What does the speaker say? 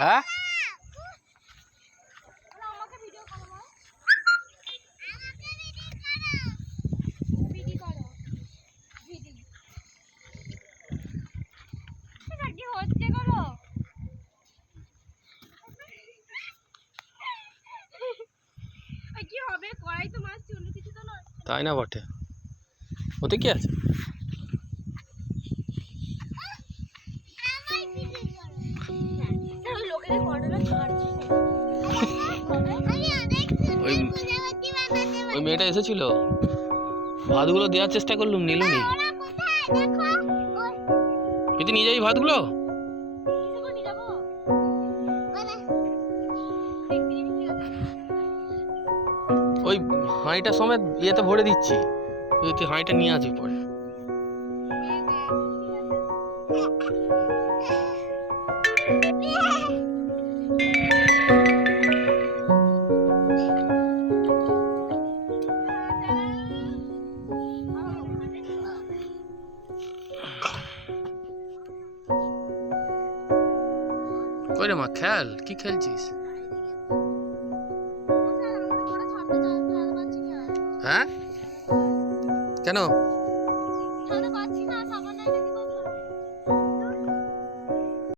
হ্যাঁ তাই না বটে, ওতে কি আছে? ওই ওই মেয়েটা এসেছিল, ভাতগুলো দেওয়ার চেষ্টা করলুম, নিলুনি। প্রীতি নিয়ে যাবি ভাতগুলো? ওই হাঁড়িটা সমেত ইয়েতে ভরে দিচ্ছি, তুই হাঁড়িটা নিয়ে আসবি পরে। কই রে মা, খেল, কি খেলছিস? হ্যাঁ কেন?